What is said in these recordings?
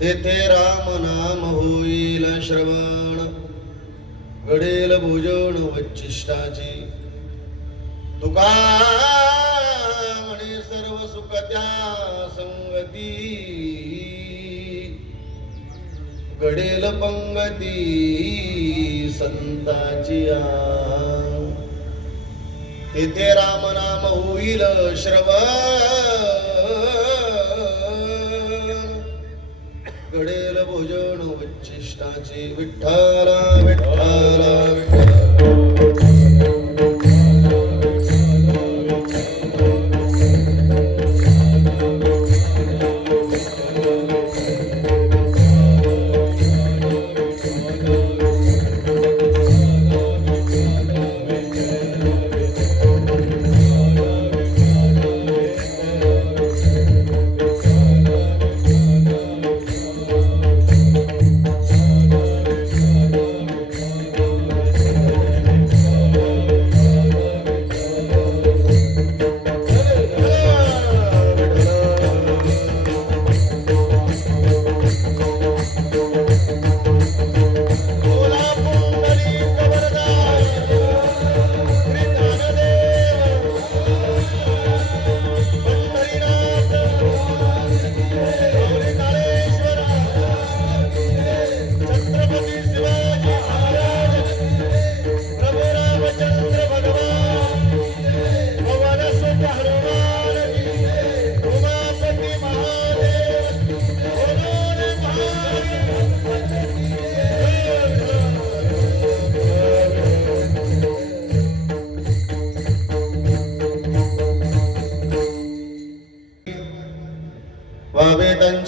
तेथे राम नाम होईल श्रवण. घडेल भोजन वच्चिष्टाची तुका म्हणे सर्व सुख त्या संगती. घडेल पंगती संताची आ. तेथे राम नाम होईल श्रवण. घडेल भोजन उच्चिष्टाची विठ्ठला विठ्ठला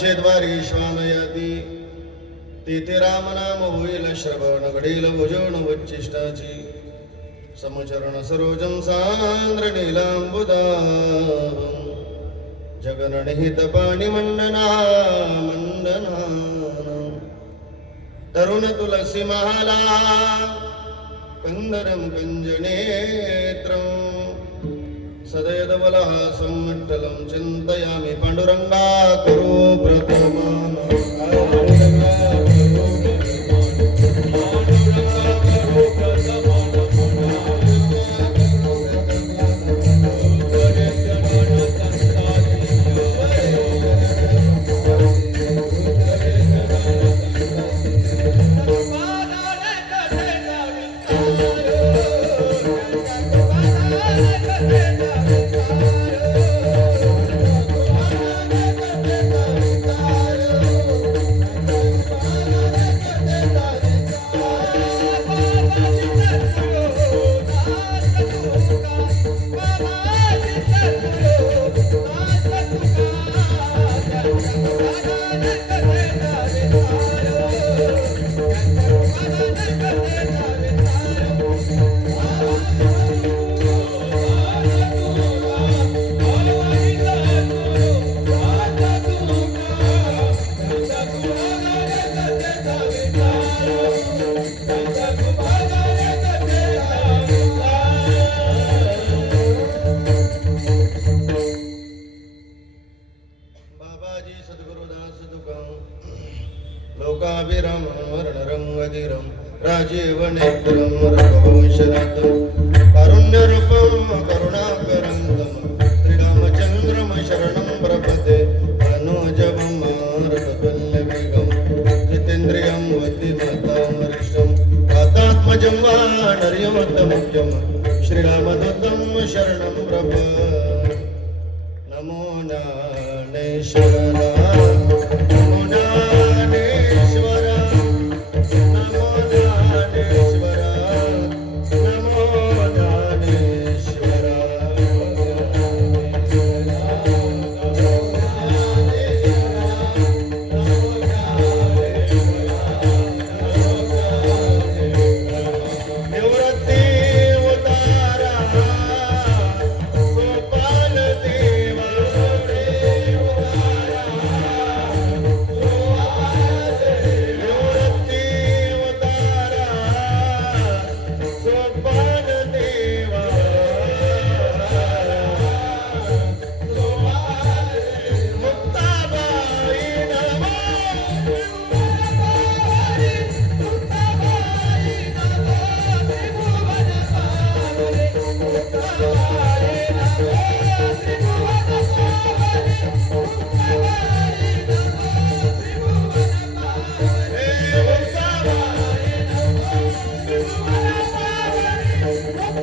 रामाचे त्यांचे द्वारी श्वानयाती तेथे राम नाम होईल श्रवण घडील भुजन वच्चिष्टाची समचरण सरोजम सांद्र नीलांबुदा जगन निहित पाणी मंडना मंडना तरुण तुलसी महाला कंदरम कञ्जनेत्रम् सदयदवलहासं विठ्ठलं चिन्तयामि पाण्डुरङ्गा करो। वज्रं राजीवनेत्रं रघुवंशनाथं कारुण्यरूपं करुणाकरं श्रीरामचन्द्रं शरणं प्रपदे अनुजवं मारुतपल्लवेगं जितेन्द्रियं वतिमतामरिष्टं तातात्मजं वा नर्यमतमुख्यं शरणं प्रभ। नमो नाणेश्वरा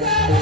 Thank you.